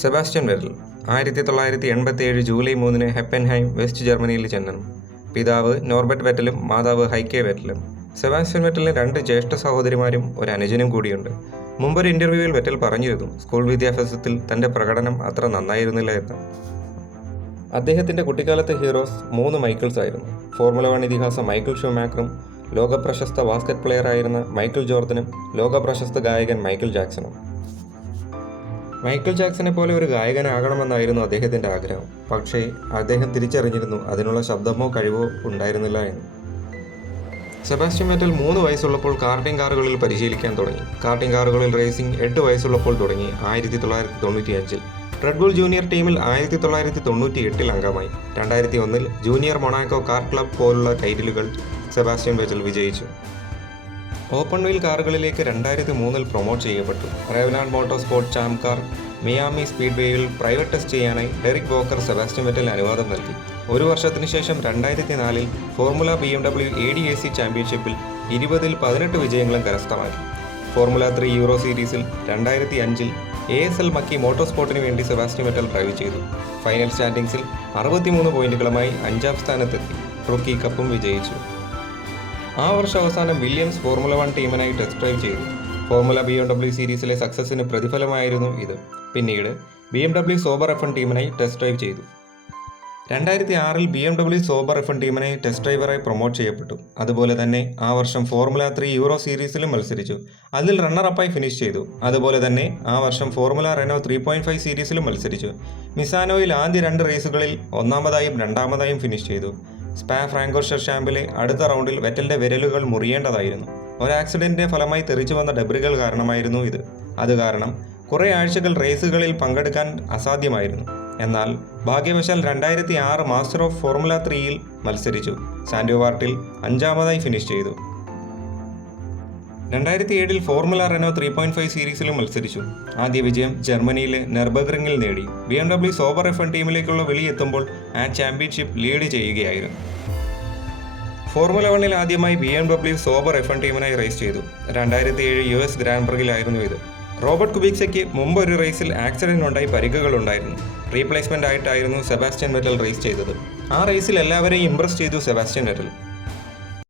Sebastian വെറ്റൽ 1987 July 3 ഹെപ്പൻഹൈം, west ജർമ്മനിയിൽ ജനനം. പിതാവ് നോർബർട്ട് വെറ്റലും മാതാവ് ഹൈക്കെ വെറ്റലും. സെബാസ്റ്റ്യൻ വെറ്റലിന് 2 ജ്യേഷ്ഠ സഹോദരിമാരും ഒരു അനുജനും കൂടിയുണ്ട്. മുമ്പൊരു ഇൻ്റർവ്യൂവിൽ വെറ്റൽ പറഞ്ഞിരുന്നു സ്കൂൾ വിദ്യാഭ്യാസത്തിൽ തൻ്റെ പ്രകടനം അത്ര നന്നായിരുന്നില്ല എന്ന്. അദ്ദേഹത്തിൻ്റെ കുട്ടിക്കാലത്തെ ഹീറോസ് 3 മൈക്കിൾസ് ആയിരുന്നു. ഫോർമുല 1 ഇതിഹാസം മൈക്കിൾ ഷൂമാക്കറും ലോകപ്രശസ്ത ബാസ്കറ്റ് പ്ലെയറായിരുന്ന മൈക്കിൾ ജോർദനും ലോകപ്രശസ്ത ഗായകൻ മൈക്കിൾ ജാക്സണും. മൈക്കിൾ ജാക്സനെ പോലെ ഒരു ഗായകനാകണമെന്നായിരുന്നു അദ്ദേഹത്തിൻ്റെ ആഗ്രഹം. പക്ഷേ അദ്ദേഹം തിരിച്ചറിഞ്ഞിരുന്നു അതിനുള്ള ശബ്ദമോ കഴിവോ ഉണ്ടായിരുന്നില്ല എന്ന്. സെബാസ്റ്റ്യൻ വെറ്റൽ 3 വയസ്സുള്ളപ്പോൾ കാർട്ടിംഗ് കാറുകളിൽ പരിശീലിക്കാൻ തുടങ്ങി. കാർട്ടിംഗ് കാറുകളിൽ റേസിംഗ് 8 വയസ്സുള്ളപ്പോൾ തുടങ്ങി. 1995 റെഡ് ബുൾ ജൂനിയർ ടീമിൽ 1998 അംഗമായി. 2001 ജൂനിയർ മൊണാക്കോ കാർ ക്ലബ് പോലുള്ള ടൈറ്റിലുകൾ സെബാസ്റ്റ്യൻ വെറ്റൽ വിജയിച്ചു. ഓപ്പൺ വീൽ കാറുകളിലേക്ക് 2003 പ്രൊമോട്ട് ചെയ്യപ്പെട്ടു. റെവ്ലാൻ motorsport Champ car Miami സ്പീഡ്വേയിൽ പ്രൈവറ്റ് ടെസ്റ്റ് ചെയ്യാനായി ഡെറിക് വോക്കർ സെബാസ്റ്റ്യൻ വെറ്റലിന് അനുവാദം നൽകി. ഒരു വർഷത്തിന് ശേഷം 2004 ഫോർമുല BMW ADAC ചാമ്പ്യൻഷിപ്പിൽ 20ൽ 18 വിജയങ്ങളും കരസ്ഥമാക്കി. ഫോർമുല 3 യൂറോ സീരീസിൽ 2005 ASL മക്കി മോട്ടോർ സ്പോർട്ടിന് വേണ്ടി സെബാസ്റ്റ്യൻ വെറ്റൽ ഡ്രൈവ് ചെയ്തു. ഫൈനൽ സ്റ്റാൻഡിംഗ്സിൽ 63 പോയിന്റുകളുമായി 5ാം സ്ഥാനത്തെത്തി. റൂക്കി കപ്പും വിജയിച്ചു. ആ വർഷം അവസാനം വില്യംസ് ഫോർമുല 1 ടീമിനായി ടെസ്റ്റ് ഡ്രൈവ് ചെയ്തു. ഫോർമുല BMW സീരീസിലെ സക്സസിന് പ്രതിഫലമായിരുന്നു ഇത്. പിന്നീട് BMW സോബർ F1 ടീമിനായി ടെസ്റ്റ് ഡ്രൈവ് ചെയ്തു. 2006 BMW സോബർ F1 ടീമിനായി ടെസ്റ്റ് ഡ്രൈവറായി പ്രൊമോട്ട് ചെയ്യപ്പെട്ടു. അതുപോലെ തന്നെ ആ വർഷം ഫോർമുല 3 യൂറോ സീരീസിലും മത്സരിച്ചു. അതിൽ റണ്ണറപ്പായി ഫിനിഷ് ചെയ്തു. അതുപോലെ തന്നെ ആ വർഷം ഫോർമുല റെനോ 3.5 സീരീസിലും മത്സരിച്ചു. മിസാനോയിൽ ആദ്യ 2 റേസുകളിൽ 1ാമതായും 2ാമതായും ഫിനിഷ് ചെയ്തു. സ്പാ ഫ്രാങ്കോർഷർഷാമ്പിലെ അടുത്ത റൗണ്ടിൽ വെറ്റലിൻ്റെ വിരലുകൾ മുറിയേണ്ടതായിരുന്നു. ഒരു ആക്സിഡന്റിന്റെ ഫലമായി തെറിച്ചു വന്ന ഡെബ്രികൾ കാരണമായിരുന്നു ഇത്. അത് കാരണം കുറേ ആഴ്ചകൾ റേസുകളിൽ പങ്കെടുക്കാൻ അസാധ്യമായിരുന്നു. എന്നാൽ ഭാഗ്യവശാൽ 2006 മാസ്റ്റർ ഓഫ് ഫോർമുല 3യിൽ മത്സരിച്ചു. സാന്റോവാർട്ടിൽ 5ാമതായി ഫിനിഷ് ചെയ്തു. 2007 ഫോർമുല റെനോ 3.5 സീരീസിലും മത്സരിച്ചു. ആദ്യ വിജയം ജർമ്മനിയിലെ നെർബർഗ്രിങ്ങിൽ നേടി. BMW സോബർ F1 ടീമിലേക്കുള്ള വിളി എത്തുമ്പോൾ ആ ചാമ്പ്യൻഷിപ്പ് ലീഡ് ചെയ്യുകയായിരുന്നു. ഫോർമുല 1ൽ ആദ്യമായി BMW സോബർ F1 ടീമിനായി റേസ് ചെയ്തു. 2007 US ഗ്രാൻഡ് പ്രിയിൽ ഇത്. റോബർട്ട് കുബിക്സയ്ക്ക് മുമ്പ് ഒരു റേസിൽ ആക്സിഡന്റ് ഉണ്ടായി പരിക്കുകളുണ്ടായിരുന്നു. റീപ്ലേസ്മെന്റ് ആയിട്ടായിരുന്നു സെബാസ്റ്റ്യൻ വെറ്റൽ റേസ് ചെയ്തത്. ആ റേസിൽ എല്ലാവരെയും ഇംപ്രസ് ചെയ്തു സെബാസ്റ്റ്യൻ വെറ്റൽ.